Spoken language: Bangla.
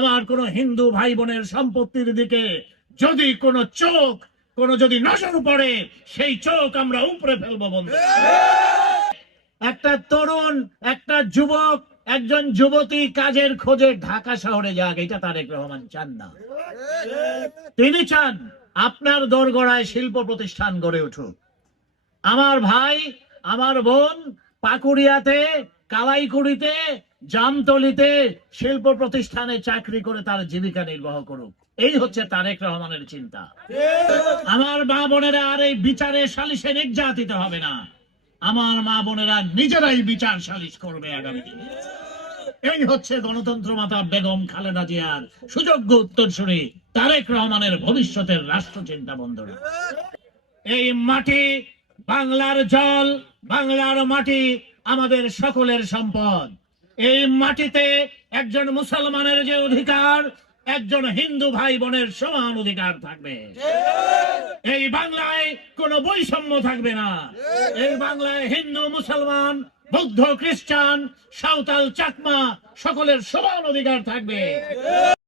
আমার কোন হিন্দু ভাই বোনের সম্পত্তির দিকে যদি কোন চোখ, কোন যদি নজর পড়ে, সেই চোখ আমরা উপরে ফেলব বন্ধু। একটা তরুণ, একটা যুবক, একজন যুবতী কাজের খোঁজে ঢাকা শহরে যাক, এটা তারেক রহমান চান না। তিনি চান আপনার দোরগড়ায় শিল্প প্রতিষ্ঠান গড়ে উঠুক। আমার ভাই, আমার বোন পাকুড়িয়াতে কালাইকুড়িতে, জামতলিতে শিল্প প্রতিষ্ঠানে চাকরি করে তার জীবিকা নির্বাহ করুক। এই হচ্ছে তারেক রহমানের চিন্তা। আমার মা বোনেরা আর এই বিচারে সালিশে নির্যাতিত হবে না। আমার মা বোনেরা নিজেরাই বিচার সালিশ করবে আগামী দিনে। এই হচ্ছে গণতন্ত্র মাতা বেগম খালেদা জিয়ার সুযোগ্য উত্তরসূরি তারেক রহমানের ভবিষ্যতের রাষ্ট্র চিন্তা বন্ধুরা এই মাটি বাংলার জল, বাংলার মাটি আমাদের সকলের সম্পদ। এই মাটিতে একজন মুসলমানের যে অধিকার, একজন হিন্দু ভাই বোনের সমান অধিকার থাকবে। এই বাংলায় কোনো বৈষম্য থাকবে না। এই বাংলায় হিন্দু, মুসলমান, বৌদ্ধ, খ্রিস্টান, সাঁওতাল, চাকমা সকলের সমান অধিকার থাকবে।